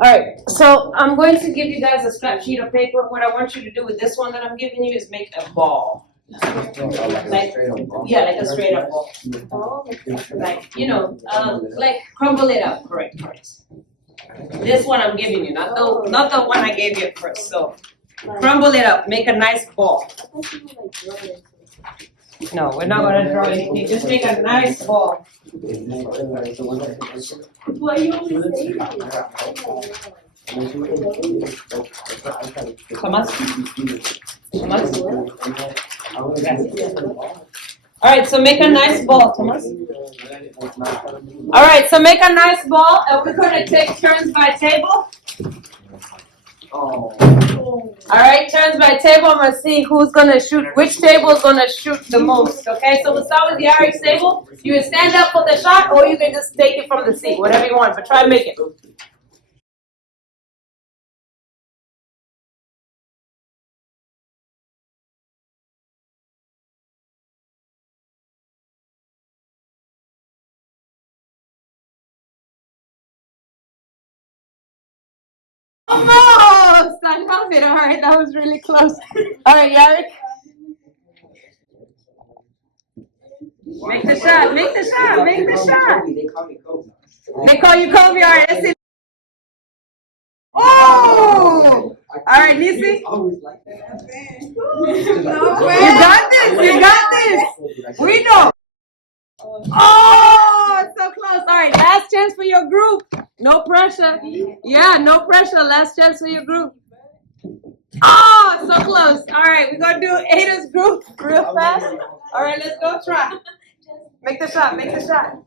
Alright, so I'm going to give you guys a scrap sheet of paper. What I want you to do with this one that I'm giving you is make a ball. Like, yeah, like a straight up ball. Like, like crumble it up, correct. This one I'm giving you, not the one I gave you at first, so crumble it up, make a nice ball. No, we're not gonna draw anything, just make a nice ball. Why you always say that? Thomas? Alright, so make a nice ball, Thomas. Alright, so make a nice ball, and we're gonna take turns by table. Alright, turns by table. I'm gonna see who's gonna shoot, which table is gonna shoot the most. Okay, so we'll start with the Eric's table. You can stand up for the shot, or you can just take it from the seat, whatever you want, but try and make it. Almost! I love it. Alright, that was really close. Alright, Eric. Make the shot, make the shot, make the shot. They call you Kobe, alright, let's see. Oh! Alright, Nisi. You got this, you got this. We know. Oh, so close. Alright, last chance for your group. No pressure. Yeah, no pressure. Last chance for your group. Oh, so close. Alright, we're gonna do Ada's group real fast. Alright, let's go try. Make the shot, make the shot.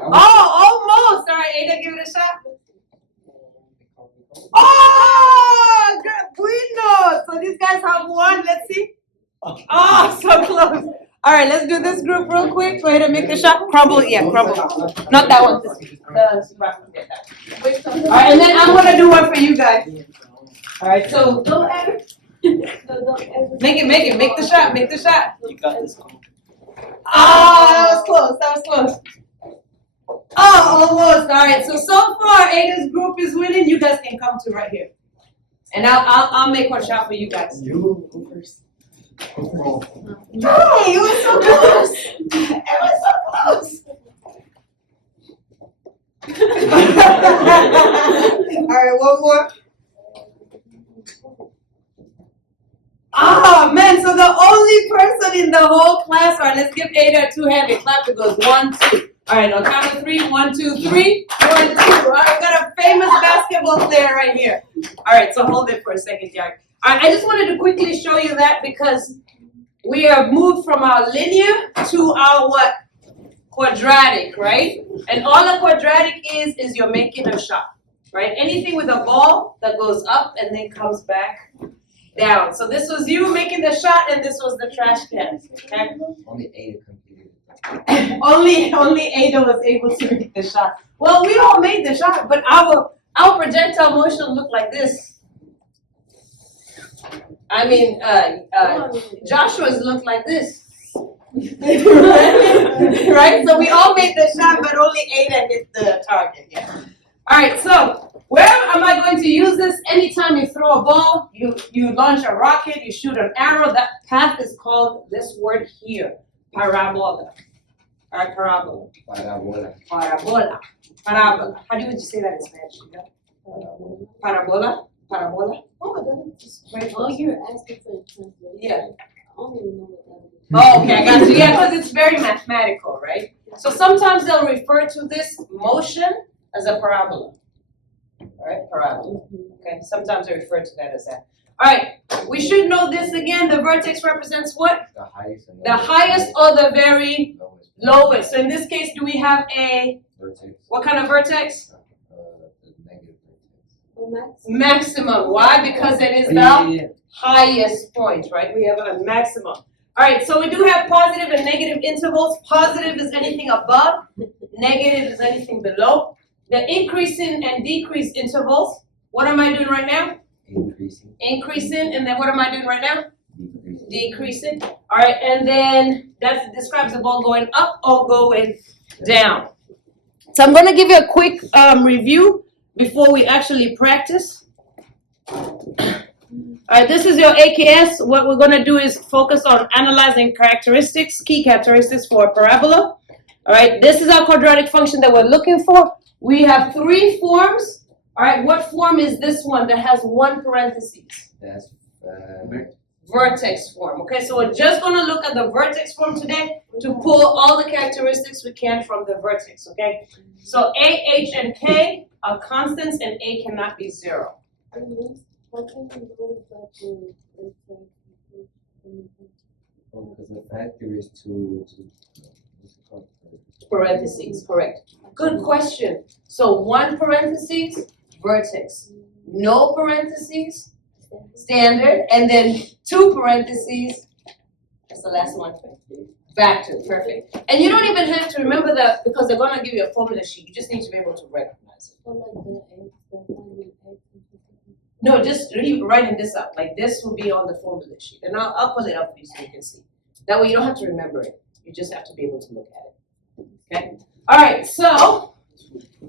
Oh, almost. Alright, Ada, give it a shot. Oh, bueno. So these guys have one. Let's see. Oh, so close. All right, let's do this group real quick. Go ahead and make the shot. Crumble, yeah, crumble. Not that one. All right, and then I'm gonna do one for you guys. All right, so don't ever. Make it. Make the shot. Make the shot. You got this. Oh, that was close. That was close. Oh, almost. All right. So far, Ada's group is winning. You guys can come to right here, and I'll make one shot for you guys. You go first. Oh, you were so close. It was so close. All right, one more. Oh man, so the only person in the whole class, all right, let's give Ada a two-handed clap. It goes 1, 2. All right, on count of 3, 1, 2, 3, 1, 2. All right, we got a famous basketball player right here. All right, so hold it for a second, Jack. All right, I just wanted to quickly show you that because we have moved from our linear to our what? Quadratic, right? And all a quadratic is you're making a shot, right? Anything with a ball that goes up and then comes back down. So this was you making the shot, and this was the trash can. Okay? Only Ada completed. Only Ada was able to make the shot. Well, we all made the shot, but our projectile motion looked like this. I mean, Joshua's looked like this. Right? So we all made the shot, but only Ada hit the target. Yeah. All right, so where am I going to use this? Anytime you throw a ball, you launch a rocket, you shoot an arrow, that path is called this word here, parabola. All right, parabola. Parabola. Parabola. How would you say that in Spanish? Parabola? Parabola? Oh, you're asking for a translation. Yeah. I don't even know what that is. Oh, okay, I got you. Yeah, because it's very mathematical, right? So sometimes they'll refer to this motion as a parabola. All right, parabola. Okay, sometimes they refer to that as that. All right, we should know this again. The vertex represents what? The highest. The highest or the very lowest. So in this case, do we have a, Vertex. what kind of vertex? The negative vertex. Maximum. Why? Because it is the highest point, right? We have a maximum. All right, so we do have positive and negative intervals. Positive is anything above. Negative is anything below. The increasing and decrease intervals. What am I doing right now? Increasing. Increasing, and then what am I doing right now? Decreasing. Decreasing. All right, and then that describes the ball going up or going down. So I'm going to give you a quick review before we actually practice. All right, this is your AKS. What we're gonna do is focus on analyzing characteristics, key characteristics for a parabola. All right, this is our quadratic function that we're looking for. We have three forms. All right, what form is this one that has one parenthesis? That's Vertex form. Okay, so we're just gonna look at the vertex form today to pull all the characteristics we can from the vertex, okay? So A, H, and K are constants and A cannot be zero. What can you do about the because the factor is two. Parentheses, correct. Good question. So one parentheses, vertex. No parentheses, standard. And then two parentheses, that's the last one. Vector, perfect. And you don't even have to remember that because they're gonna give you a formula sheet. You just need to be able to recognize it. No, just writing this up. Like this will be on the formula sheet. And I'll pull it up for you so you can see. That way you don't have to remember it. You just have to be able to look at it. Okay? Alright, so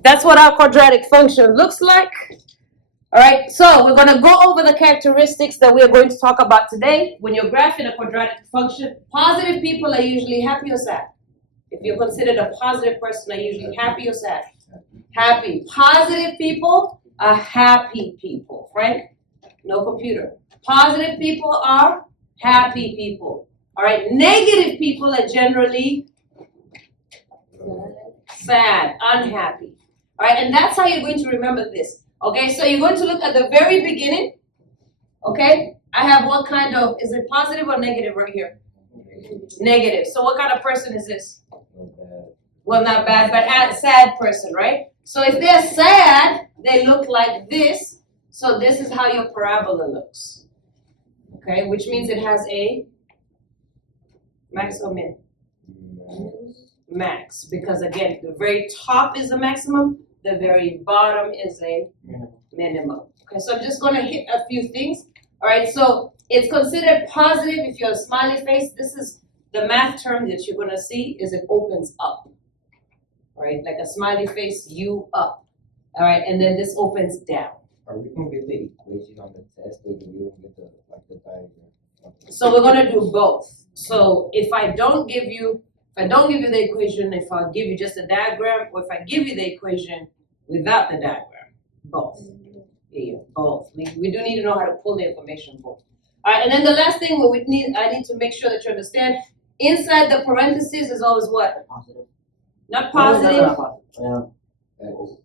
that's what our quadratic function looks like. Alright, so we're gonna go over the characteristics that we're going to talk about today. When you're graphing a quadratic function, positive people are usually happy or sad. If you're considered a positive person, are usually happy or sad? Happy. Positive people are happy people, right? No computer. Positive people are happy people. All right, negative people are generally sad, unhappy. All right, and that's how you're going to remember this. Okay, so you're going to look at the very beginning. Okay, I have what kind of, is it positive or negative right here? Negative. So what kind of person is this? Well, not bad, but a sad person, right? So if they're sad, they look like this. So this is how your parabola looks. Okay, which means it has a max or min? Max, because again, the very top is the maximum, the very bottom is a minimum. Okay, so I'm just gonna hit a few things. All right, so it's considered positive if you're a smiley face. This is the math term that you're gonna see is it opens up. All right, like a smiley face, you up. All right, and then this opens down. Are we gonna get the equation on the test, or do we get the diagram? So we're gonna do both. So if I don't give you the equation, if I give you just a diagram, or if I give you the equation without the diagram, both. Yeah, both. We do need to know how to pull the information both. All right, and then the last thing I need to make sure that you understand, inside the parentheses is always what? Positive. Not positive.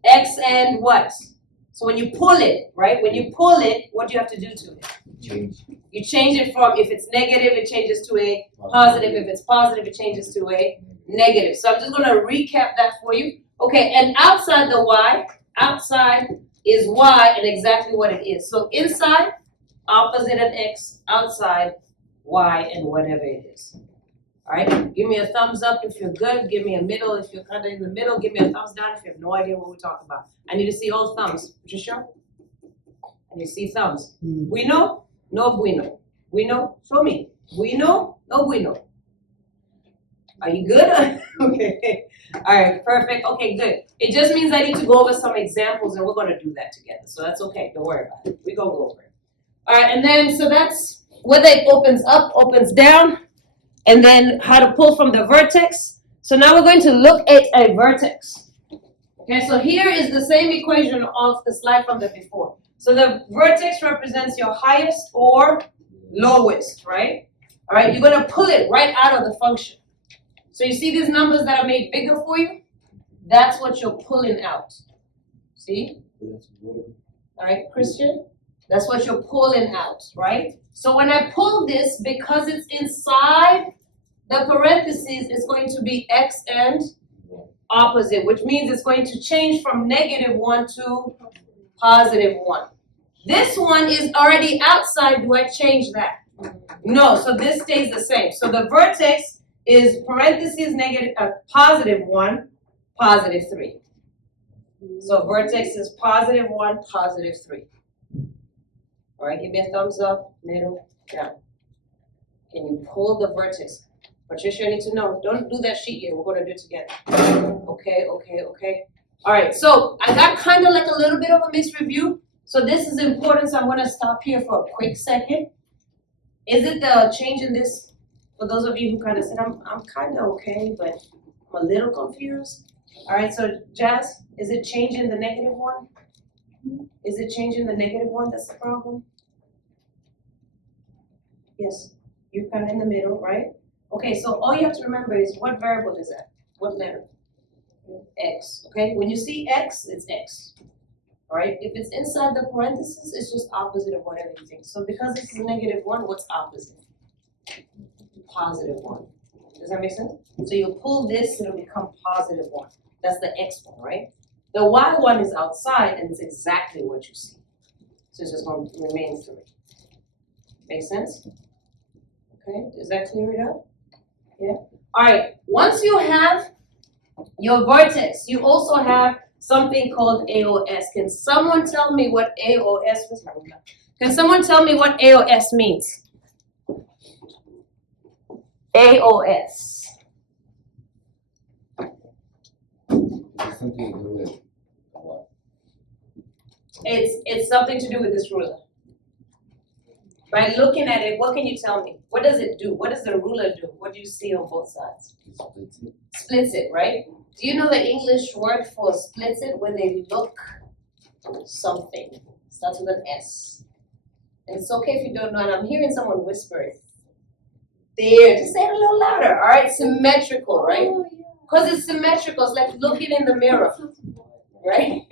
X and what? So when you pull it, right? When you pull it, what do you have to do to it? Change. You change it from, if it's negative, it changes to a positive. If it's positive, it changes to a negative. So I'm just going to recap that for you. Okay, and outside the y, outside is y and exactly what it is. So inside, opposite of x, outside, y and whatever it is. All right, give me a thumbs up if you're good. Give me a middle if you're kind of in the middle. Give me a thumbs down if you have no idea what we're talking about. I need to see all thumbs. Patricia? I need to see thumbs. Bueno? No bueno. Bueno? Show me. Bueno? No bueno. Are you good? Okay. All right, perfect. Okay, good. It just means I need to go over some examples and we're going to do that together. So that's okay. Don't worry about it. We're going to go over it. All right, and then so that's whether it opens up, opens down. And then how to pull from the vertex. So now we're going to look at a vertex. Okay, so here is the same equation of the slide from the before. So the vertex represents your highest or lowest, right? All right, you're going to pull it right out of the function. So you see these numbers that are made bigger for you? That's what you're pulling out. See? All right, Christian? That's what you're pulling out, right? So when I pull this, because it's inside the parentheses, it's going to be x and opposite, which means it's going to change from -1 to +1. This one is already outside. Do I change that? No, so this stays the same. So the vertex is parentheses +1, +3. So vertex is +1, +3. All right, give me a thumbs up, middle, down. Can you pull the vertex? Patricia, I need to know. Don't do that sheet yet. We're going to do it together. Okay. Alright, so I got kind of like a little bit of a mixed review. So this is important, so I'm gonna stop here for a quick second. Is it the change in this, for those of you who kind of said, I'm kind of okay, but I'm a little confused. Alright, so Jazz, is it changing the negative one? Is it changing the negative one that's the problem? Yes, you're kind of in the middle, right? Okay, so all you have to remember is what variable is that? What letter? X, okay? When you see X, it's X. Alright, if it's inside the parentheses, it's just opposite of whatever you think. So because this is a negative one, what's opposite? Positive one. Does that make sense? So you pull this, it'll become positive one. That's the X one, right? The Y one is outside and it's exactly what you see. So it's just going to remain 3. Make sense? Okay, does that clear it up? Yeah? Alright, once you have your vertex, you also have something called AOS. Can someone tell me what AOS is? Can someone tell me what AOS means? AOS. It's something to do with what? It's something to do with this ruler. By looking at it, what can you tell me? What does it do? What does the ruler do? What do you see on both sides? It splits it. Splits it, right? Do you know the English word for splits it when they look something? Starts with an S. And it's okay if you don't know, and I'm hearing someone whisper it. There, just say it a little louder, all right? Symmetrical, right? Because it's symmetrical, it's like looking in the mirror, right?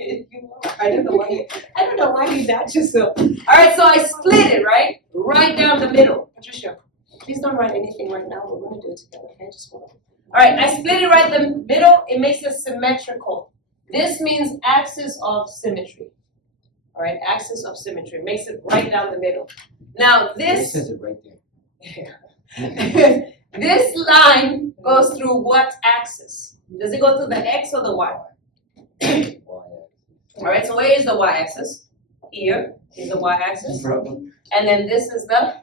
I don't know why you doubt yourself. All right, so I split it, right? Right down the middle. Patricia, please don't write anything right now. We're going to do it together, okay? Just hold on. All right, I split it right in the middle. It makes it symmetrical. This means axis of symmetry. All right, axis of symmetry. It makes it right down the middle. Now It this, says it right there. this line goes through what axis? Does it go through the X or the Y? All right, so where is the Y-axis? Here is the Y-axis. And then this is the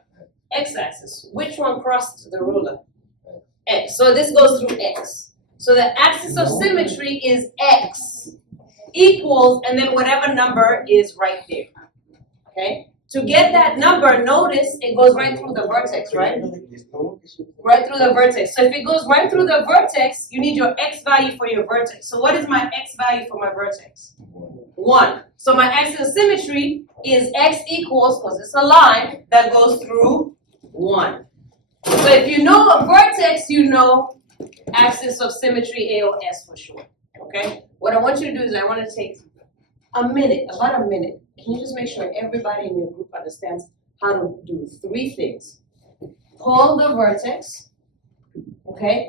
X-axis. Which one crossed the ruler? X. So this goes through X. So the axis of symmetry is X equals, and then whatever number is right there. Okay? To get that number, notice it goes right through the vertex, right? Right through the vertex. So if it goes right through the vertex, you need your X value for your vertex. So what is my X value for my vertex? 1. So my axis of symmetry is X equals, because it's a line that goes through 1. So if you know a vertex, you know axis of symmetry, AOS for sure. Okay? What I want you to do is I want to take a minute, about a minute. Can you just make sure everybody in your group understands how to do 3 things? Pull the vertex, okay?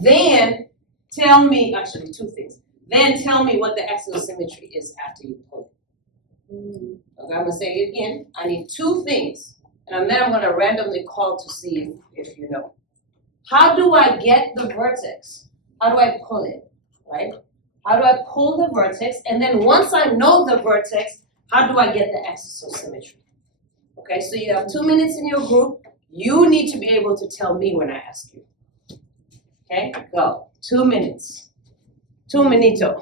Then tell me, actually 2 things. Then tell me what the axis of symmetry is after you pull it. Okay, I'm gonna say it again. I need 2 things. And then I'm gonna randomly call to see if you know. How do I get the vertex? How do I pull it, right? How do I pull the vertex? And then once I know the vertex, how do I get the axis of symmetry? Okay, so you have 2 minutes in your group. You need to be able to tell me when I ask you. Okay, go. 2 minutes. 2 minito.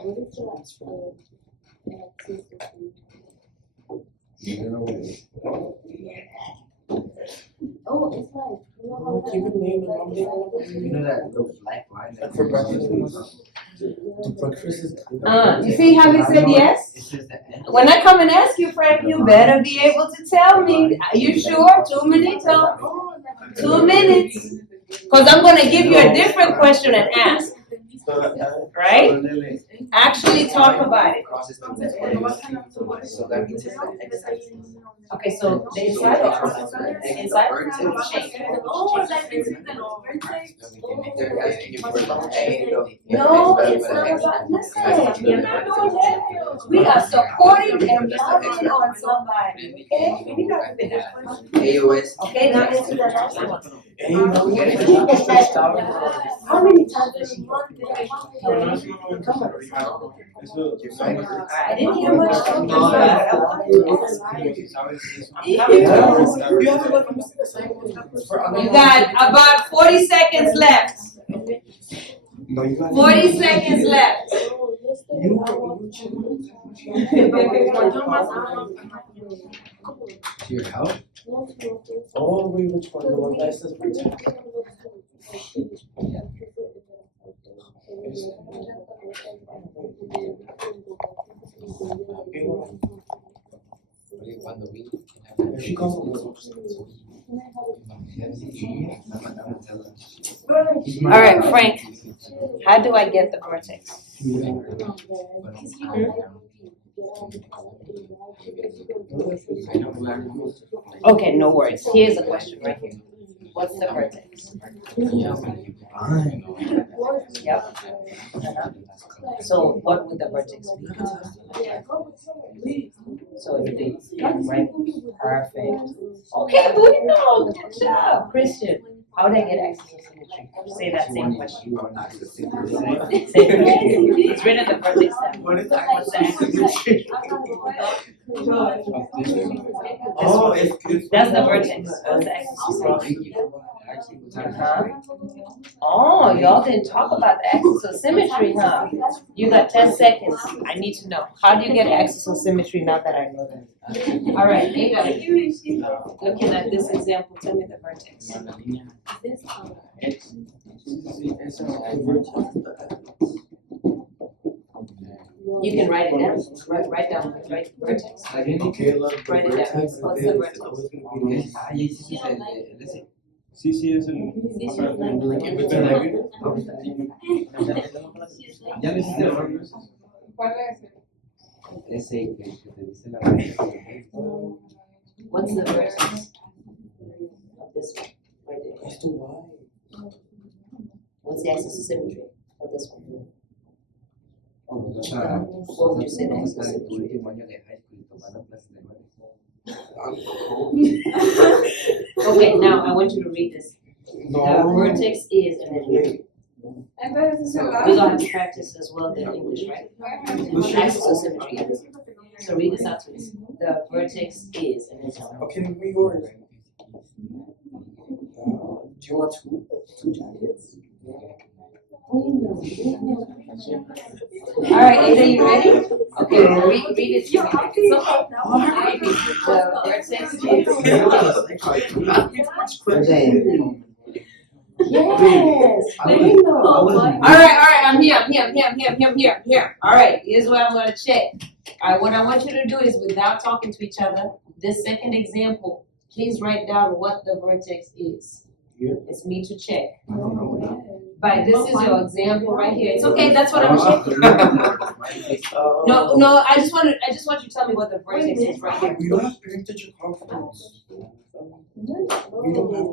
You know what it is. Oh, it's like, you know how You know that little black line that For breakfast. You see how he said yes? It says the end. When I come and ask you, Frank, you better be able to tell me. Are you sure? 2 minito. 2 minutes. Because I'm going to give you a different question and ask. Right? Actually talk about it. So that means it's the X axis. Okay, so the inside or outside? The inside? Change. Oh, that means you can They're asking you for the A, No, it's not about, listen, you're not doing that. We are supporting and loving on somebody, okay? And you got to finish. AOS. Okay, now answer the next one. How How many times did she one day I I didn't hear much. You got about 40 seconds left. 40 seconds left. To your house? Oh, wait, which one? The one that says vertex? Oye, cuando vi. She comes on this All right, Frank, how do I get the vertex? Okay, no worries. Here's the question right here. What's the vertex? Yep. So what would the vertex be? So it would be, right? Perfect. Okay, good, no, good job. Christian, how do I get access to symmetry? Say that same question. Say it. It's written in the vertex tab. What is that? What's the access? Oh, it's. That's the vertex. What's the axis of symmetry? Uh-huh. Oh, y'all didn't talk about the axis of symmetry, huh? You got 10 seconds. I need to know. How do you get axis of symmetry now that I know that? All right, Ada, looking at this example, tell me the vertex. You can write it down. Write down the vertex. Caleb, the Write it down. vertex What's the is vertex? always gonna be this. Sí, sí, es el. If it's a negative, Ya lo hiciste, ¿no? Ese que te dice la verdad. What's the vertex of this one? Right there. it's too wide. What's the axis of symmetry of this one? O sea, What would you say the axis of de tu symmetry? último año de high school tomando clases de goles. Okay, now I want you to read this. The No. vertex is, and then read. So we're gonna have to practice as well in English, right? Axis of symmetry. So read this out to us. The vertex is, and then. Okay, read yours. Do you want two jackets? All right, Ada, you ready? Okay, read it to me. The vertex is. Yes. All right, I'm here. All right, here's what I'm gonna check. All right, what I want you to do is, without talking to each other, this second example, please write down what the vertex is. Yeah. It's me to check. But this is your example right here. It's okay, that's what I'm checking. No, I just want you to tell me what the vertex is right here. We don't have parent teacher conference. We don't have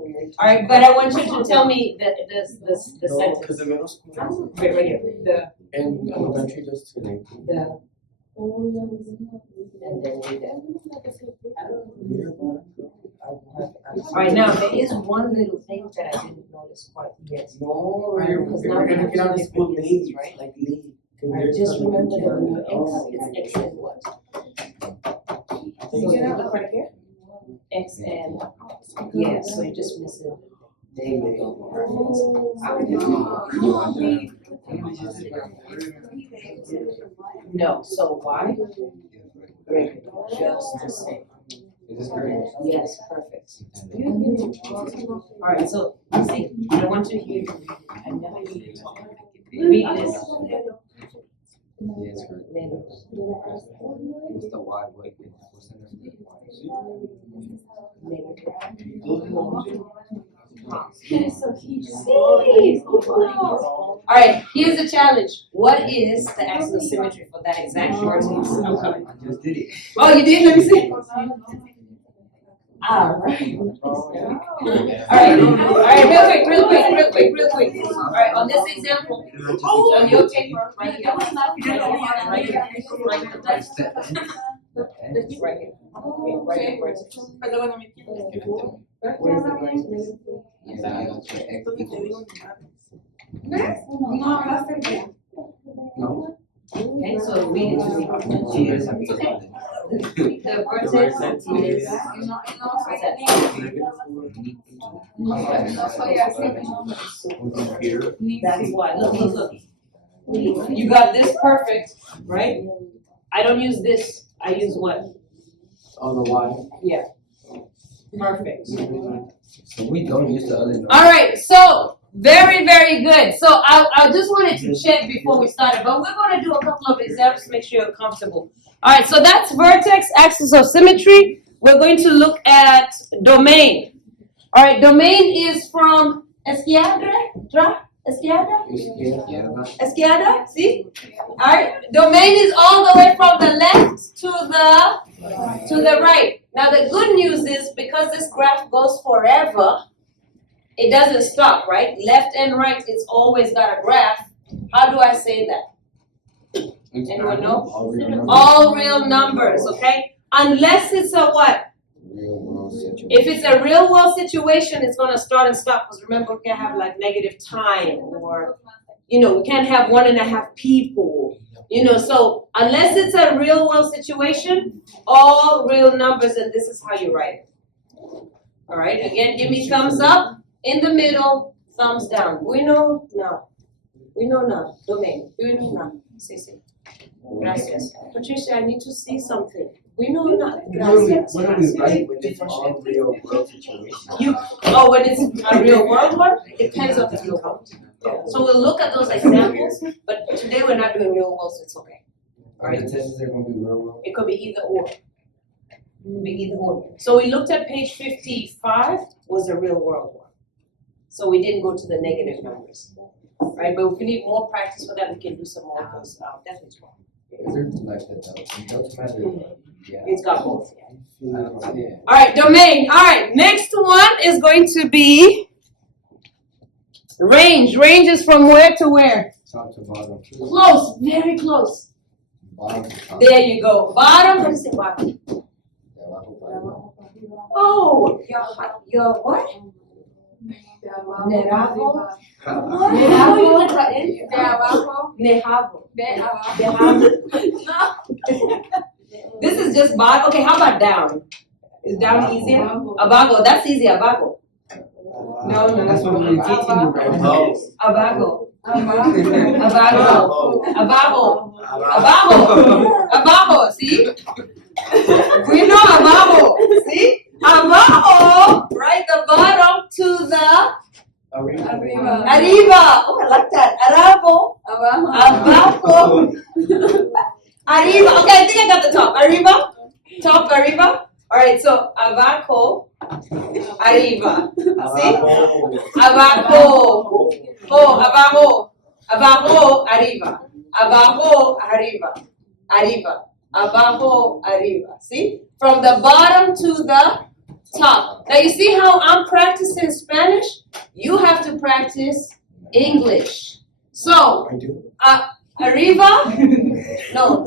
parent. All right, but I want you to tell me the No, sentence. because the middle school Right here. and elementary does today. The. And then read that. All right, now there is one little thing that I didn't notice quite yet. No, Because now we're gonna we're get out of doing school different late, right? like late. All right, just remember that when you X, it's X and what? So you look right here. X and, yeah, so you just miss it. There you go. No, so why? Great, just the same. Is this correct? Yes, perfect. Alright, so, see, I want you to hear, I never hear you talk. Read this. Yes, correct. What's the why? What's in Alright, here's the challenge. What is the axis of symmetry for that exact vertex? I just did it. Oh, you did? Let me see. Alright, real quick. Alright, on this example, on your paper, right here. Right here. Right here. Right here, vertex. Where's the vertex? No. Okay, so read it to me. The vertex is. That's why, look. You got this perfect, right? I don't use this, I use what? On the Y. Yeah. Perfect. So we don't use the other number. Alright, so very, very good. So I just wanted to check before we started, but we're gonna do a couple of examples to make sure you're comfortable. Alright, so that's vertex, axis of symmetry. We're going to look at domain. Alright, domain is from Esquiadra? Esquiada, see? Alright, domain is all the way from the left to the right. Now the good news is because this graph goes forever, it doesn't stop, right? Left and right, it's always got a graph. How do I say that? Anyone know? All real numbers, okay? Unless it's a what? Real world situation. If it's a real world situation, it's gonna start and stop, because remember, we can't have like negative time, or, we can't have 1.5 people, so unless it's a real world situation, all real numbers, and this is how you write it. All right, again, give me thumbs up, in the middle, thumbs down. Bueno, no. Bueno, no. Domain. Bueno, no. Sí, sí. Gracias. Patricia, I need to see something. Bueno, no. Gracias. What do we write when it's all real world situation? When it's a real world one, it depends on the real world. So we'll look at those examples, but today we're not doing real world, so it's okay. Are the tests are gonna be real world? It could be either or. It could be either or. So we looked at page 55 was a real world one. So we didn't go to the negative numbers, right? But if we need more practice for that, we can do some more of those. Definitely tomorrow. Is there like the Delta matter? Yeah. It's got both. Yeah. I don't know, yeah. All right, domain. All right, next one is going to be range. Range is from where to where? Top to bottom. Close, very close. Bottom to top. There you go. Bottom. What is it, bottom? Yeah, I hope Oh, your what? Neravo. What? Nejavo. This is just bottom. Okay, how about down? Is down easier? Abago. That's easy. Abago. No. That's what we're teaching you right now. Abago. Abajo, see? We know abajo, see? Abajo, right? The bottom to the arriba. Oh, I like that. Abajo. Arriba. Okay, I think I got the top. Arriba. Top, arriba. All right, so abajo, arriba. See? Abajo. Oh, abajo. Abajo, arriba. Abajo, arriba. Arriba. Abajo, arriba. See? From the bottom to the top. Now you see how I'm practicing Spanish? You have to practice English. So, I do. arriba? No,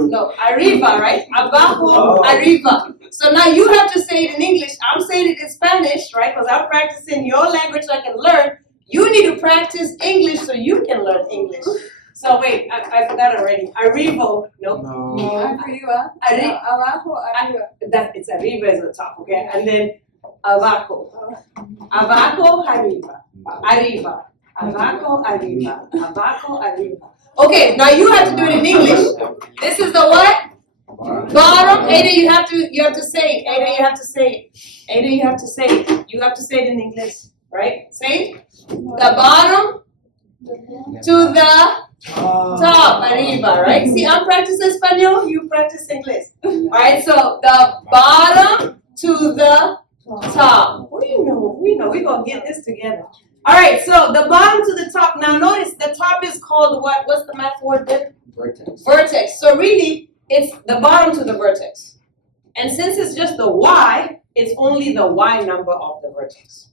arriba, right? Abajo, arriba. So now you have to say it in English. I'm saying it in Spanish, right? Because I'm practicing your language so I can learn. You need to practice English so you can learn English. So wait, I forgot already. Arriba, no. Arriba. Abajo, arriba. It's arriba is the top, okay? And then abajo. Abajo, arriba. Arriba. Abajo, arriba. Abajo, arriba. Okay, now you have to do it in English. This is the what? Bottom. Ada, you have to say it. Ada, you have to say it. Ada, you have to say it. You have to say it in English, right? Say it. The bottom to the top, arriba, right? See, I'm practicing Espanol, you practice English. Alright, so the bottom to the top. We know, we're gonna get this together. Alright, so the bottom to the top. Now notice the top is called what? What's the math word then? Vertex. Vertex. So really, it's the bottom to the vertex. And since it's just the y, it's only the y number of the vertex.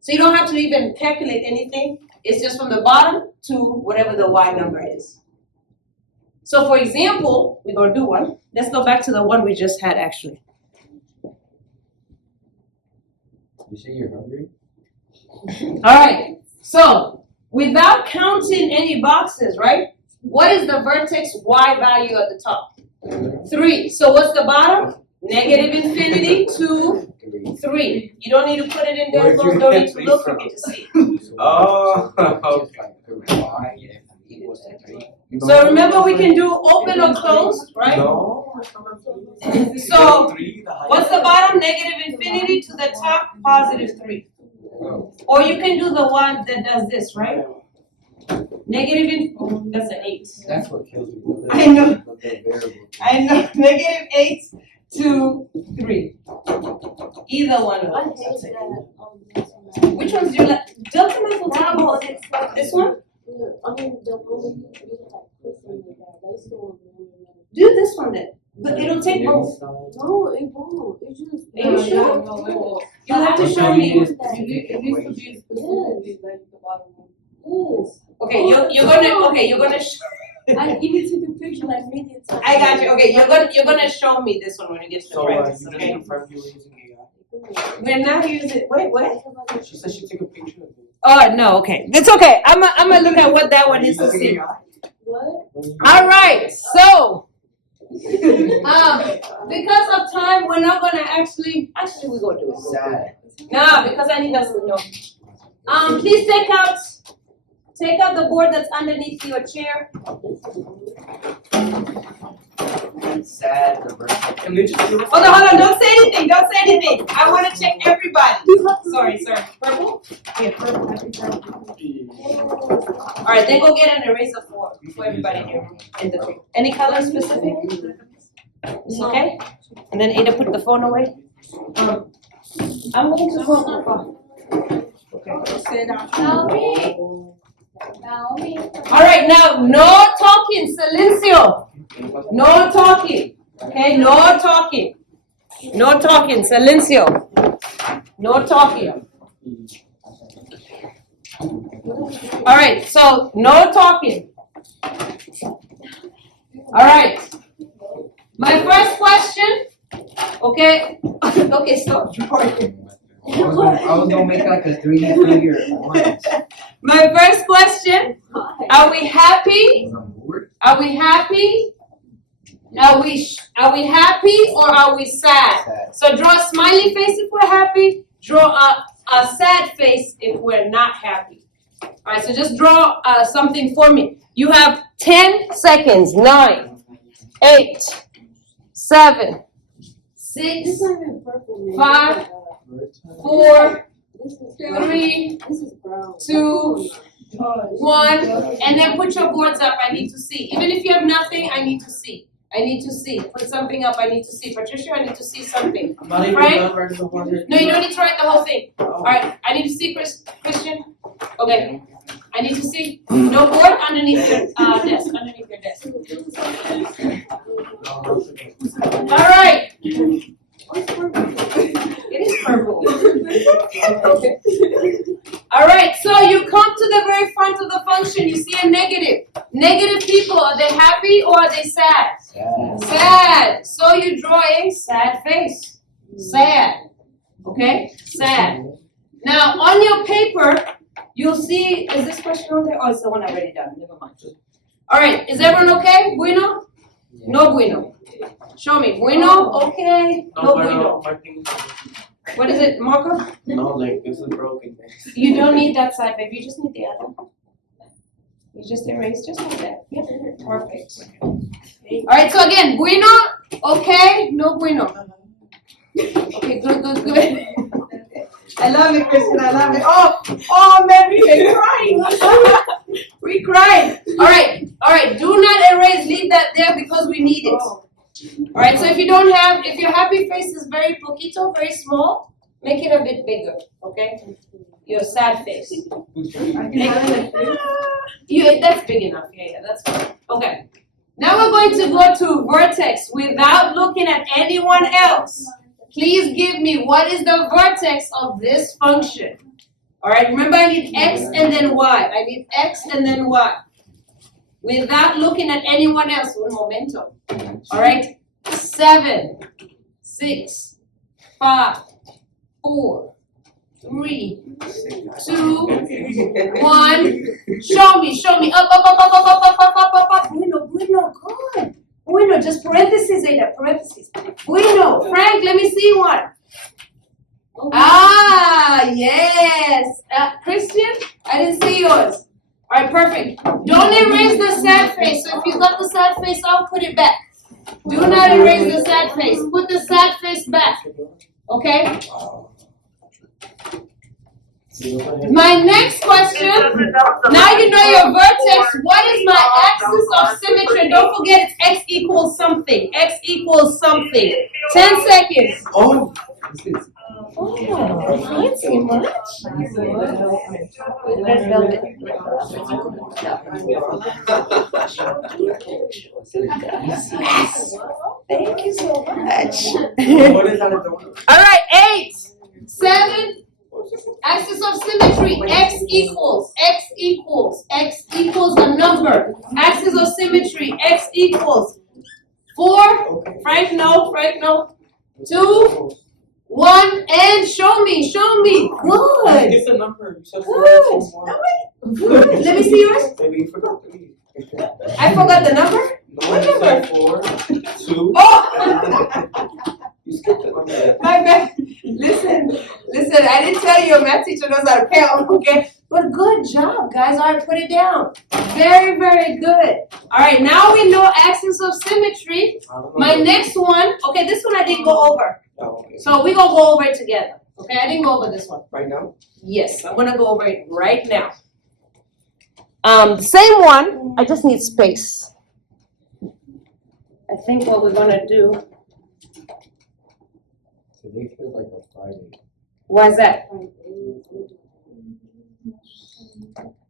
So you don't have to even calculate anything. It's just from the bottom to whatever the y number is. So for example, we're going to do one. Let's go back to the one we just had actually. You say you're hungry? All right. So without counting any boxes, right? What is the vertex y value at the top? 3. So what's the bottom? Negative infinity to 3. You don't need to put it in there. Where'd you Don't get need to 3 look. from? You can just see. Oh, okay. equals to 3. So remember, we can do open or close, right? No. So, Three, the highest. what's the bottom? Negative infinity to the top, positive 3. Or you can do the one that does this, right? Negative, oh, that's an 8. That's what kills me. I know. The variable. I know, negative 8 to 3. Either one I of hate those. that, Which ones do you like? Delta Math will take both. This one? I mean, the only, you like, pushing me down, they still Do this one then. But it'll take both. No, it won't, it just. Are you sure? You have to show me. Yes. Okay, you're gonna I even took a picture like million times. I got you. Okay, you're gonna show me this one when you get to the So, practice, you just okay? confirmed you were using AI. We're not using, wait, what? She said she took a picture of it. Oh, no, okay. That's okay. I'm gonna look at what that one is to see. What? All right, so, because of time, we're not gonna actually we're gonna do it. Sad. No, because I need us to know. Please take out the board that's underneath your chair. Sad. The verse. And they just do it. Hold on, don't say anything, I wanna check everybody. Sorry, purple? Yeah, purple, I think purple. Alright, then go get an eraser for everybody here in the tree. Any color specific? It's okay? And then Ada put the phone away. I'm going to go the phone. Alright, now, no talking, silencio. No talking, okay, no talking. No talking, silencio. No talking. Alright, so no talking. Alright. My first question, okay, okay, stop recording. I was gonna make like a 3D figure at once. My first question, are we happy? I'm bored. Are we happy? Are we happy or are we sad? Sad. So draw a smiley face if we're happy. Draw a sad face if we're not happy. All right, so just draw something for me. You have 10 seconds. 9, 8, 7, 6, This isn't even purple, man. 5, 4, This is 3, This is brown. 2, 1, and then put your boards up. I need to see. Even if you have nothing, I need to see. I need to see. Put something up. I need to see. Patricia, I need to see something. I'm not even Right? done writing the one. No, you don't need to write the whole thing. All right, I need to see Christian. Okay, I need to see. No board underneath your desk. Underneath your desk. All right. It is purple. All right, so you come to the very front of the function. You see a negative. Negative people, are they happy or are they sad? Sad. Sad. So you draw a sad face. Sad. Okay? Sad. Now, on your paper, you'll see, is this question on there? Oh, it's the one I already done. Never mind. All right, is everyone okay? Bueno? No bueno. Show me. Bueno? Okay. No bueno. My thing. What is it, marker? No, like this is broken. You don't need that side, baby. You just need the other. You just erase just like that. Yep. Perfect. All right, so again, bueno, okay, no bueno. Okay, good. I love it, Kristen. I love it. Oh man, we're crying. We cried. All right. Do not erase. Leave that there because we need it. All right. So if your happy face is very poquito, very small, make it a bit bigger. Okay. Your sad face. That's big enough. Yeah, that's good. Okay. Now we're going to go to vertex without looking at anyone else. Please give me what is the vertex of this function. All right, remember I need x and then y. I need x and then y. Without looking at anyone else. Un momento. All right, 7, 6, 5, 4, 3, 2, 1. Show me. Up. Bueno, good. Bueno, just parentheses, Ada, parentheses. Bueno, Frank, let me see one. Ah, yes. Christian, I didn't see yours. Alright, perfect. Don't erase the sad face. So if you got the sad face off, put it back. Do not erase the sad face. Put the sad face back. Okay? My next question. Now you know your vertex. What is my axis of symmetry? And don't forget it's x equals something. X equals something. 10 seconds. Oh, Fancy much? Red velvet. Thank you so much. what is that? Alright, 8, 7. Axis of symmetry, x equals a number. Axis of symmetry, x equals 4. Frank, no. 2, 1, and show me. Good. It's a number. You said Good. 4. Good. Let me see yours. Maybe you forgot 3. I forgot the number. No, What you said number? 4, 2. Oh, You skipped the number. my bad. Listen. I didn't tell you your math teacher knows how to count, okay? But good job, guys. All right, put it down. Very, very good. All right, now we know axis of symmetry. My next one, okay, this one I didn't go over. Oh, okay. So we're going to go over it together. Okay, I didn't go over this one. Right now? Yes, I'm going to go over it right now. Same one, I just need space. I think what we're going to do, Today feels like a Friday. why is that?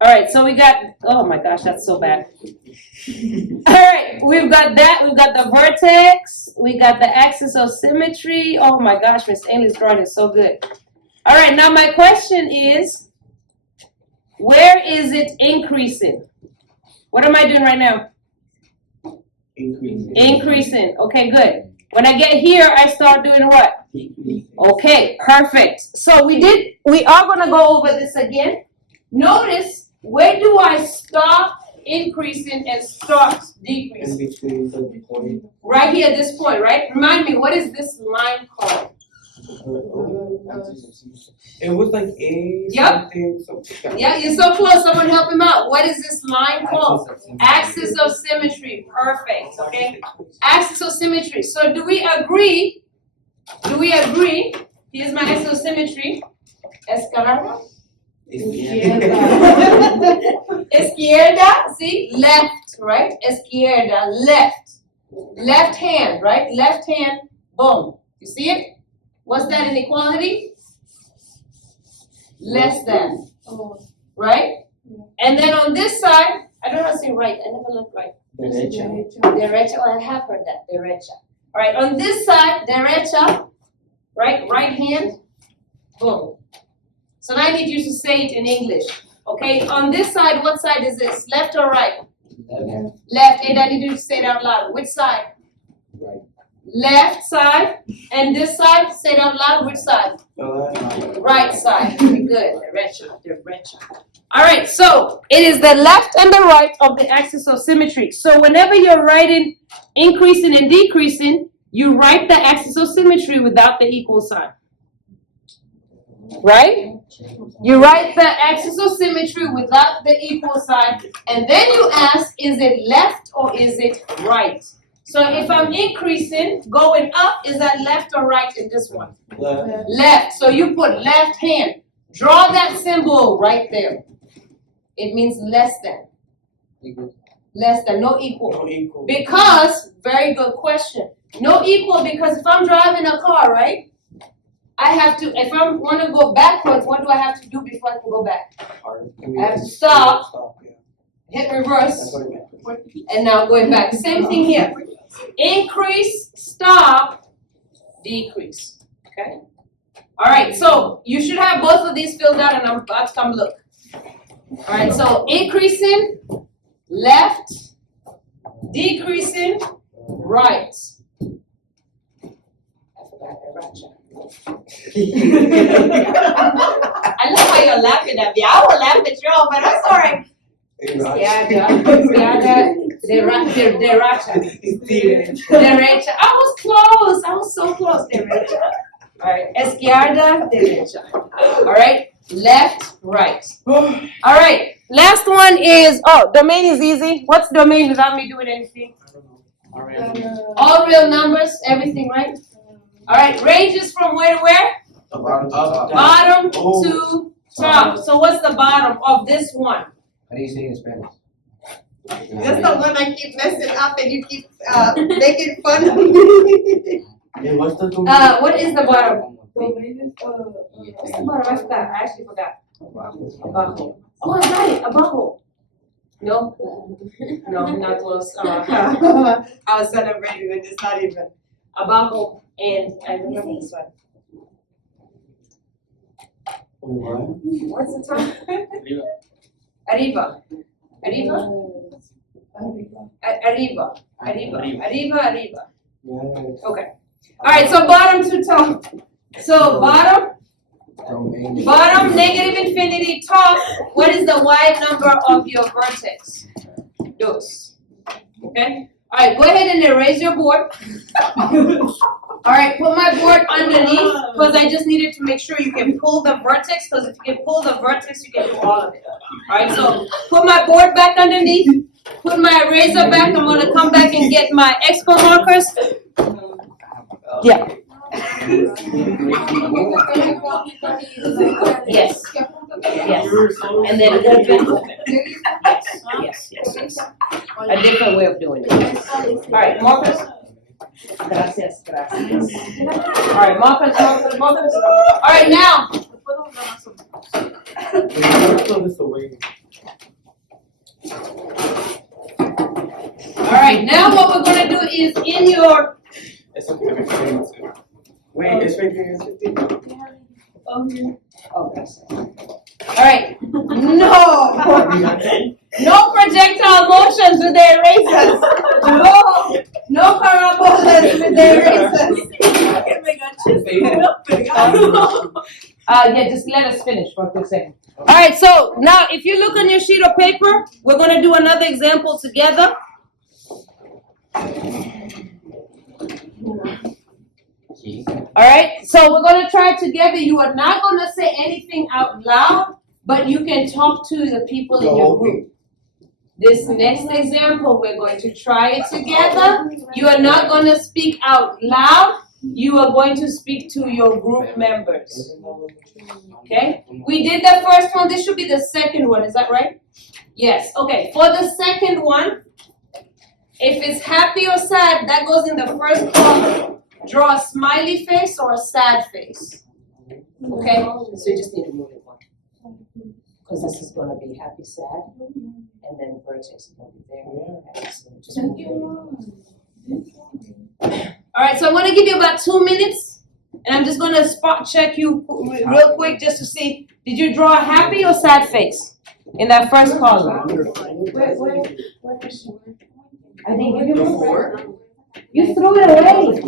All right, so we got, oh my gosh, that's so bad. All right, we've got that, we've got the vertex, we got the axis of symmetry. Oh my gosh, Miss Ainley's drawing is so good. All right, now my question is, where is it increasing? What am I doing right now? Increasing, okay, good. When I get here, I start doing what? Okay, perfect. So we are gonna go over this again. Notice, where do I stop increasing and start decreasing? In between the point. Right here at this point, right? Remind me, what is this line called? It was like A Yep. something. Yeah, you're so close. Someone help him out. What is this line called? Axis of symmetry. Perfect, okay? Axis of symmetry. So do we agree? Here's my axis of symmetry. Escalada. Izquierda, see? Left, right? Izquierda, left. Left hand, right? Left hand, boom. You see it? What's that inequality? Less than, right? And then on this side, I don't know how to say right. I never looked right. Derecha, oh, I have heard that, derecha. All right, on this side, derecha, right? Right hand, boom. So now I need you to say it in English. Okay, on this side, what side is this? Left or right? Left, and I need you to say it out loud. Which side? Right. Left side, and this side, say it out loud. Which side? Right side. Very good. Derecha. All right, so it is the left and the right of the axis of symmetry. So whenever you're writing increasing and decreasing, you write the axis of symmetry without the equal sign. Right? You write the axis of symmetry without the equal sign, and then you ask, is it left or is it right? So if I'm increasing, going up, is that left or right in this one? Left. So you put left hand. Draw that symbol right there. It means less than. Less than, no equal. No equal. Because, very good question. No equal because if I'm driving a car, right? I have to, if I want to go backwards, what do I have to do before I can go back? I have to stop, hit reverse, That's what I meant. and now going back. Same thing here. Increase, stop, decrease. Okay? All right, so you should have both of these filled out, and I'm about to come look. All right, so increasing, left, decreasing, right. I forgot that right. I love how you're laughing at me. I will laugh at you, but that's all right. Derecha. I was close. I was so close. Derecha. All right. Izquierda, derecha. All right. Left, right. All right. Last one is, domain is easy. What's domain without me doing anything? All real numbers, everything, right? All right, ranges from where to where? Bottom to top. So what's the bottom of this one? How do you say it in Spanish? That's the one I keep messing up and you keep making fun of me. And what's the What is the bottom? What's the bottom? I forgot. I actually forgot. Abajo. Oh, I got it. Abajo. No? No, not close. I was celebrating and it's not even. Abajo. And I remember this one. What's the top? Arriba. Arriba? Arriba. Okay. Alright, so bottom to top. So bottom, negative infinity, top. What is the wide number of your vertex? Dos. Okay? Alright, go ahead and erase your board. Alright, put my board underneath because I just needed to make sure you can pull the vertex, because if you can pull the vertex, you can do all of it. Alright, so put my board back underneath, put my eraser back. I'm gonna come back and get my expo markers. Yeah. Yes. Yes. And then open. Yes. A different way of doing it. Alright, markers. Gracias. Alright, markers. Alright, now. Alright, now what we're gonna do is in your. Wait, it's right here. Okay. Alright. No projectile motions with the erasers. No parabolas with the erasers. Yeah, just let us finish for a quick second. Alright, so now if you look on your sheet of paper, we're gonna do another example together. Alright, so we're gonna try together. You are not gonna say anything out loud, but you can talk to the people in your group. This next example, we're going to try it together. You are not gonna speak out loud. You are going to speak to your group members. Okay? We did the first one. This should be the second one. Is that right? Yes. Okay. For the second one, if it's happy or sad, that goes in the first column. Draw a smiley face or a sad face. Okay? So you just need to move it one. Because this is going to be happy, sad. And then vertex is going to be there. Just move it. Alright, so I'm going to give you about 2 minutes. And I'm just going to spot check you real quick just to see. Did you draw a happy or sad face in that first column? I didn't give you more. You threw it away.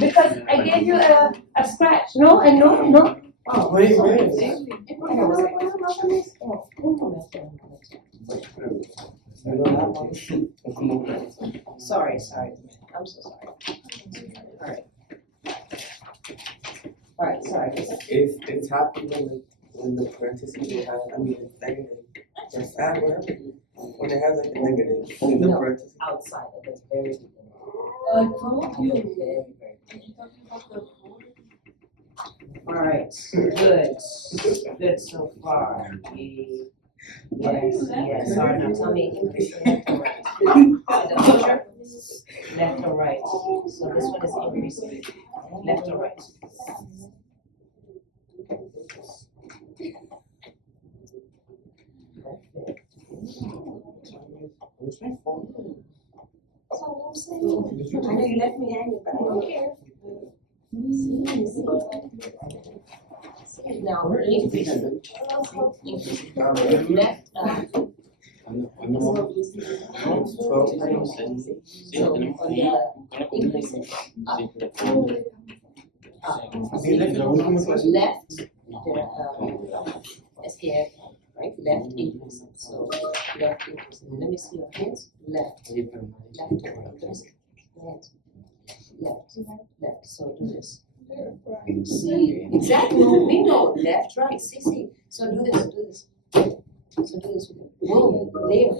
Because I gave you a scratch. No, and no. Oh. Wait. Sorry. I'm so sorry. Alright, sorry. It's happy when the parentheses have, it's negative. Or sad, whatever. When it has like a negative in the parentheses. Outside of it, very beginning. I told you. Alright, good so far. Yes. Sorry, now tell me increase left or right. The picture, left or right. So this one is increasing, left or right. Perfect. Where's my phone? That's all I'm saying. I know you left me hanging, but I don't care. Now, increase. Left, left, escape, right? Left increase. So left increase. Let me see your hands. Left. Left. So do this. See, exactly. Bingo. Left, right. See. So do this. So do this, boom, there.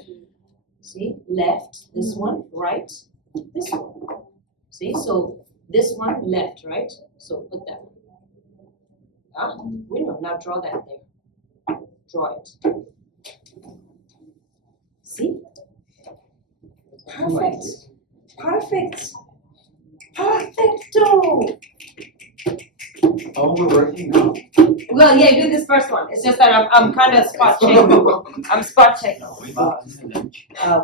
See, left, this one, right, this one. See, so this one, left, right? So put that one. Ah, we know, now draw that there. Draw it. See? Perfect. Perfect. Perfecto. Oh, we're working now. Well, yeah, do this first one. It's just that I'm kind of spot checking. I'm spot checking.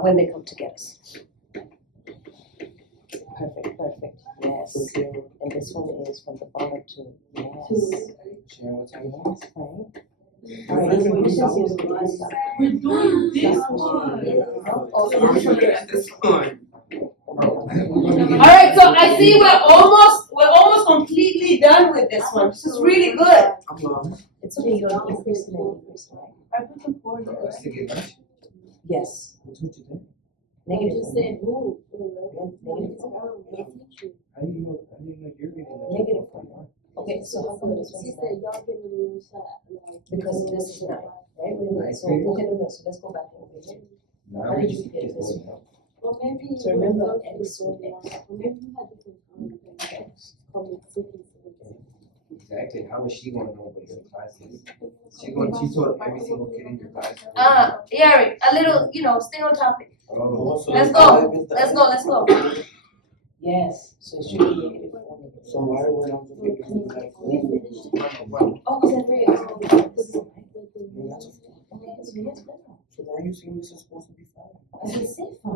When they come to get us. Perfect. Yes. And this one is from the bottom to yes. Sharon, what time you want? Right. Alright, so this is We're doing this one. This one. Alright, so I see we're almost completely done with this one. This is really good. I'm lost. It's okay, you're increasing and decreasing, right? I put the board there. Let's take it back. Yes. What's what you think? Negative. Just said move. Negative. How do you know you're getting the Negative. Okay, so how come this She one's said not? y'all get on the other side. Because this is 9, right? Wait a minute, so, okay, no, so let's go back over here. Now How we did you just get keep this? going up. Well, maybe. So remember, it X was or sorted X. out. Or maybe you had different things. Exactly. How is she gonna know what your class is? She told every single kid in your class. Eric, a little, stay on topic. Oh, So Let's it's go. five is the- Let's go. Yes, so it should be negative 4, negative. So why are we not just making it like? Oh, because that's real. Okay, so yes, better. So why are you saying this is supposed to be five? I just said 5.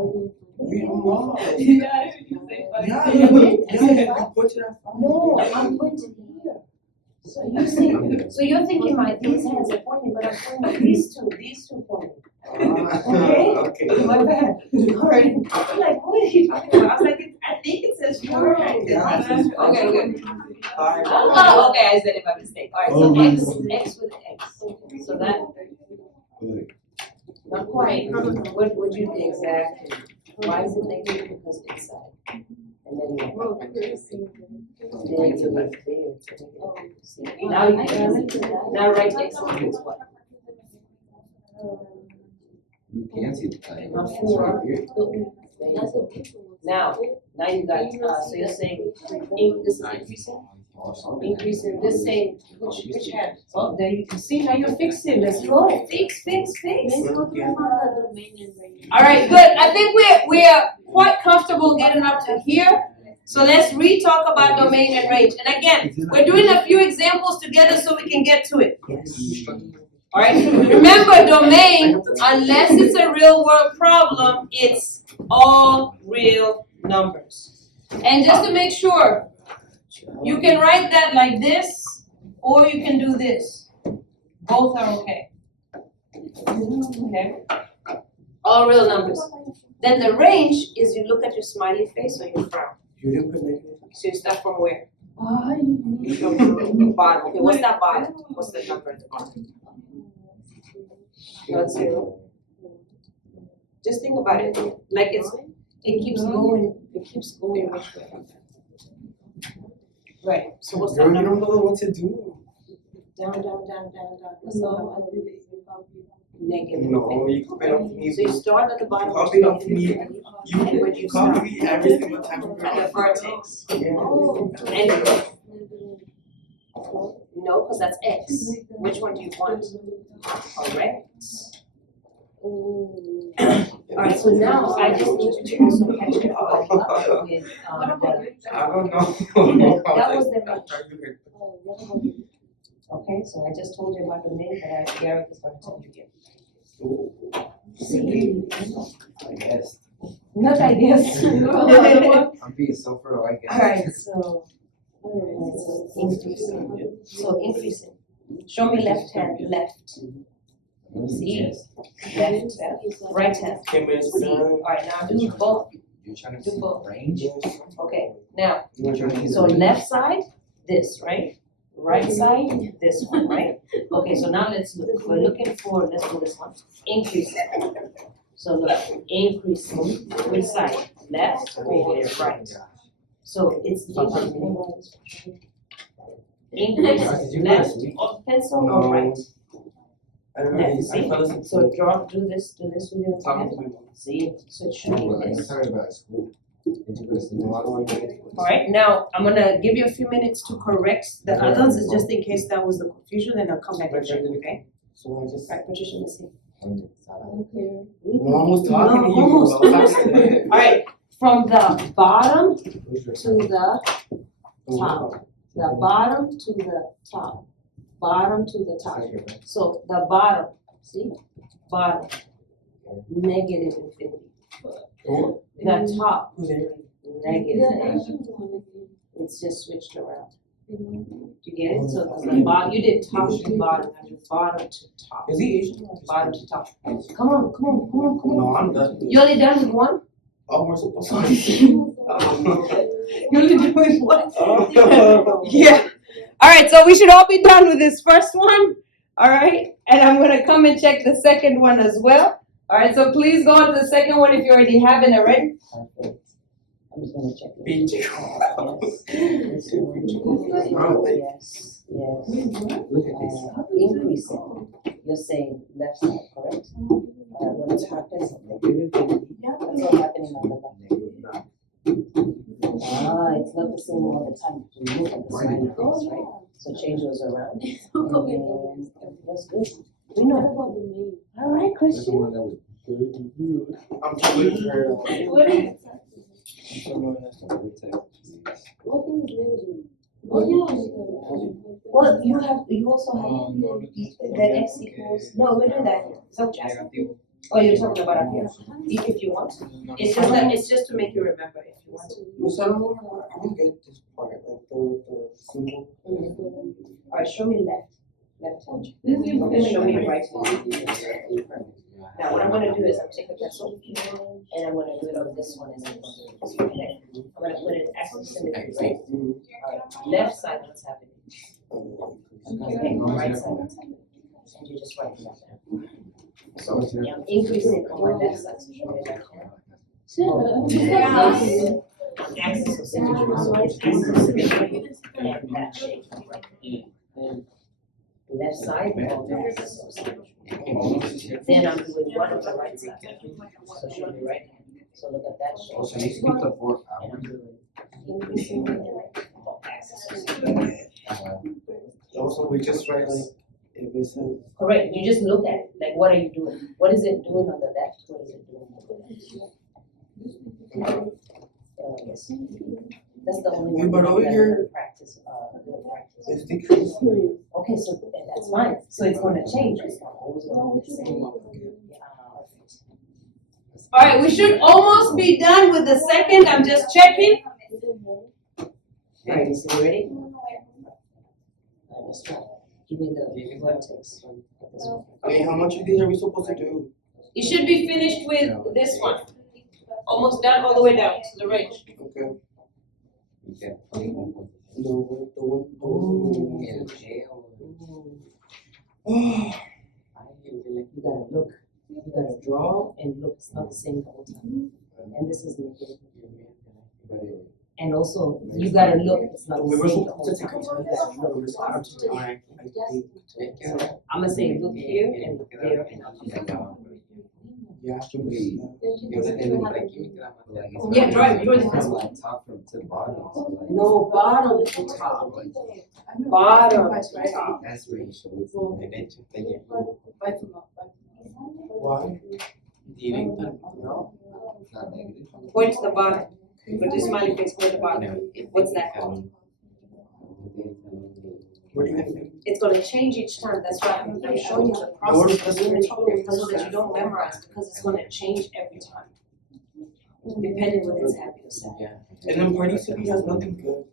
Wait, I'm lost. Yeah, you say five. Yeah, You did? I said you five? put it at five. No, I'm pointing here. So you see, so you're thinking these hands are pointing, but I'm pointing these two pointing. Okay. Okay. My bad. Alright. I'm like, what are you talking about? I was like, I think it says 4. Yeah, it says five. Okay. Five. Oh, okay, I said it by mistake. Alright, so X with X. So that, not quite. What would you think exactly? Why is it negative? Because it's side. And then you Well, have okay. negative there. See, now you can, now write X equals what? you can see the time. Not It's 4. right here. Now you got, so you're saying, this is increasing, this saying, which hand? Oh, there you can see, now you're fixing, let's go, fix. Alright, good. I think we're quite comfortable getting up to here. So let's re-talk about domain and range. And again, we're doing a few examples together so we can get to it. Alright, remember domain, unless it's a real world problem, it's all real numbers. And just to make sure, you can write that like this, or you can do this. Both are okay. Okay? All real numbers. Then the range is you look at your smiley face or your frown. You didn't put negative? So you start from where? From the bottom. Okay, what's that bottom? What's the number at the bottom? Not 0. Just think about it. Like it keeps going which way? Right, so what's that Girl, you number? don't know what to do. Down. So I did it. Negative. No, you copy it off me. So you start at the bottom. Copy it off me. And where do You you start? copy every single time. At the vertex. Yeah. And no, because that's X. Which one do you want? Correct. Alright, so now I just need you to do some catching up with the, I don't know. That was the I tried to get- okay, so I just told you about the name, but Garrett is gonna tell you again. I guess. Not I guess. I'm being so pro, I guess. Alright, so increasing. So increasing. Show me left hand, left. See? Left, right hand. Can we See? Alright, now do both. You're trying to Do see both. range? Okay, now, You're trying to see so the range? left side, this, right? Right side, this one, right? Okay, so now let's look. We're looking for, let's do this one. Increasing. So look, increasing. Which side? Left or right? So it's increase left or pencil or right? I don't know, Left, I see? fell asleep. So do this with your Talking hand. to my mom. See, so it should be I'm this. sorry about school. Did you go to sleep? Alright, now I'm gonna give you a few minutes to correct the others, just in case that was the confusion, and I'll come back and check, okay? So I just. Right, Patricia, let's see. Mom was talking to you. Almost. I was talking to her. Alright, from the bottom to the top, the bottom to the top, bottom to the top. So the bottom, see, bottom, negative infinity. The top, Who's there? negative. It's just switched around. You get it? So the bottom, you did top to bottom, and your bottom to top, Is he Asian? bottom to top. Come on, come on, come on, come on. No, I'm done. You only done with one? Oh, we're supposed to. You only done with one? Yeah. All right, so we should all be done with this first one. All right, and I'm gonna come and check the second one as well. All right, so please go on to the second one if you already haven't already. Perfect. I'm just gonna check. BJ. Yes, yes. Increasing. You're saying left side, correct? What is happening? What's all happening on the left? It's not the same all the time. You look at the smiley face, right? So change those around. And that's good. We know. All right, Christian. I'm trying to her. What is it? Well, you also have the x equals, no, we do that. So oh, you're talking about up here. If you want. It's just to make you remember if you want to. Miss, I don't get this part, like the symbol. Alright, show me left. Left hand. Okay, show me right hand. Now, what I'm gonna do is I'm take a pencil and I'm gonna do it on this one and then this one. Okay. I'm gonna put it actually symmetry, right? Alright, left side, what's happening? Okay, right side, what's happening? And you just write that down. So I'm increasing on my left side, so show me left hand. Axis of symmetry, so it's axis of symmetry and that shape. Left side or axis of symmetry. Then I'm doing one on the right side. So show me right hand. So look at that shape. So you speak the 4 And I'm hours. doing increasing or axis of symmetry. Also, we just write like, if it says. Correct, you just look at it, like what are you doing? What is it doing on the left? What is it doing on the right? Yes. That's the only one. But over that here- Practice, practice. It's decreasing. Okay, so, and that's fine, so it's gonna change, it's not always gonna be the same. Alright, we should almost be done with the second, I'm just checking. Alright, so you ready? Alright, let's try. Give me the vertex from this one. Hey, how much of these are we supposed to do? You should be finished with this one. Almost done all the way down to the ridge. Okay. Yeah. No, the one. You gotta look, you gotta draw and look, it's not the same the whole time. And this is negative. And also, you gotta look, it's not We the were same the supposed to whole take time. a You gotta look hard to do. I think. So I'm gonna say look here and look there and look down. Yeah. Yeah, draw it, draw the first one. Like top from to bottom. So like, No, bottom to top. Bottom to top. that's where you show it. Why? No. It's not negative. Point to the bottom. Put this smiley face, go to the bottom. What's that called? What do you think? It's gonna change each time, that's why I'm showing you the Lord, process, that's really so that you don't memorize, because it's gonna change every time. Depending what it's happy to say. And then Party City has nothing good.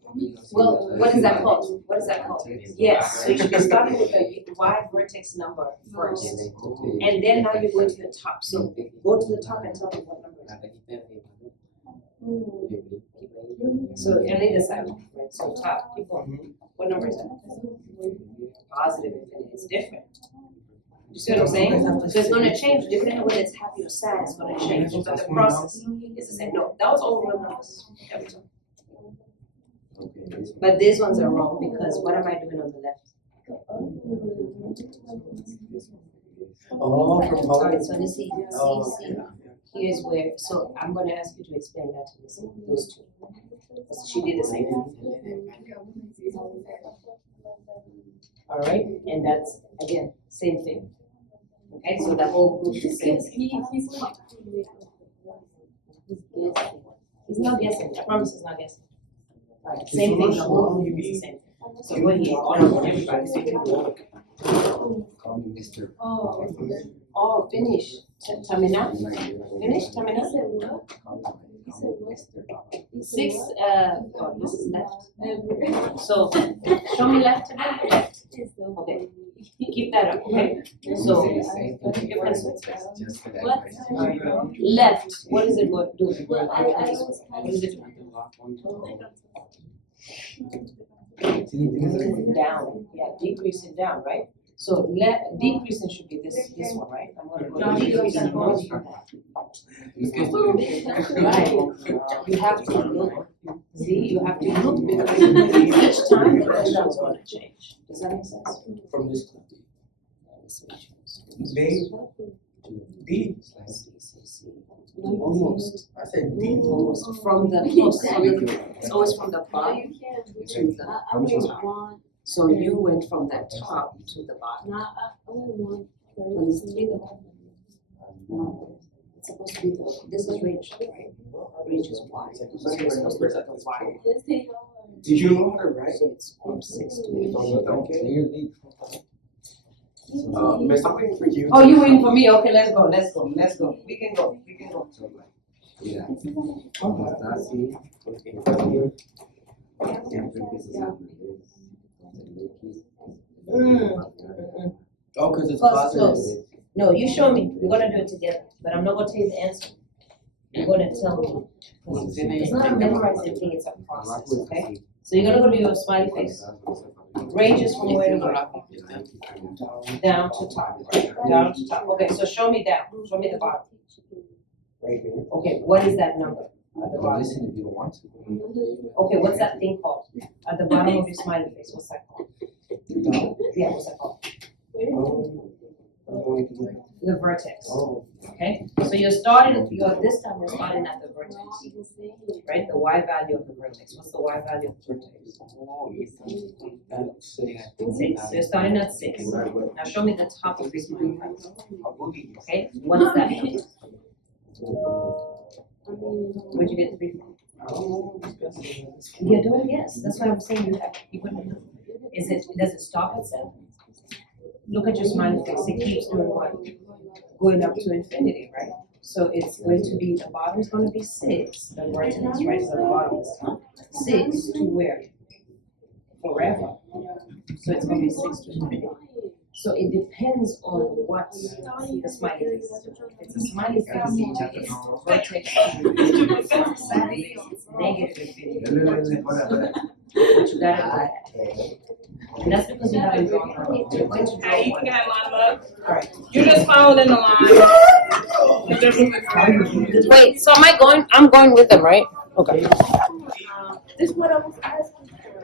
Well, what is that called? What is that called? Yes, so you should be starting with the Y vertex number first. And then now you're going to the top, so go to the top and tell me what number it is. So, and leave this out, right, so top, keep going. What number is that? Positive infinity, it's different. You see what I'm saying? So it's gonna change, depending on whether it's happy or sad, it's gonna change, but the process is the same. No, that was all real numbers every time. But these ones are wrong, because what am I doing on the left? Oh, from home. Alright, so Missy, Oh, see, here's where, so I'm gonna ask you to explain that to Missy, those two. So she did the same thing. Alright, and that's, again, same thing. Okay, so the whole group is saying. He's not guessing, I promise he's not guessing. Alright, same thing, the whole group is the same. So go ahead, all everybody, so you can go. Call me Mr. Oh, finish. Tamina? Finish, Tamina? Six, oh, this is left. So, show me left again. Left. Okay. Keep that up, okay? So, your pencil. What? Left, what is it going to do? What is it doing? Down, yeah, decreasing down, right? So decreasing should be this one, right? I'm gonna go decreasing. Right, you have to look, see, you have to look because each time the outcome's gonna change. Does that make sense? From this. D. D. Almost, I said D. almost from the close, it's always from the bottom to the top. So you went from the top to the bottom. Well, it's three the bottom. No, it's supposed to be this is range, right? Range is wide, so it's supposed to be at the wide. Did you know how to write? So it's from 6 to 8. Clearly. Miss, I'm waiting for you. Oh, you waiting for me? Okay, let's go. We can go. Yeah. Oh, cause it's Close, positive. close. No, you show me, we're gonna do it together, but I'm not gonna tell you the answer. You're gonna tell me. It's not a memorizing thing, it's a process, okay? So you're gonna go to your smiley face. Ranges from where to where? Down to top, right? Down to top. Okay, so show me down, show me the bottom. Right here. Okay, what is that number at the Don't bottom? listen if you don't want to. Okay, what's that thing called? At the bottom of your smiley face, what's that called? Yeah, what's that called? I'm going to get. The vertex, Oh. okay? So this time you're starting at the vertex, right? The Y value of the vertex. What's the Y value of the vertex? Six. So you're starting at 6. Now show me the top of your smiley face. Okay, what's that number? Where'd you get 3 from? You're doing yes. That's why I'm saying you wouldn't know. Does it stop at 7? Look at your smiley face. It keeps doing what? Going up to infinity, right? So it's going to be, the bottom's going to be 6. The vertex, right? So the bottom is 6 to where? Forever. So it's going to be 6 to infinity. So it depends on what the smiley face is. If it's a smiley face, it's vertex. It's negative infinity. But you gotta and that's because you haven't drawn early. You're going to draw You one. can line up. Alright. You just following the line. Wait, so I'm going with them, right? Okay. This is what I was asking.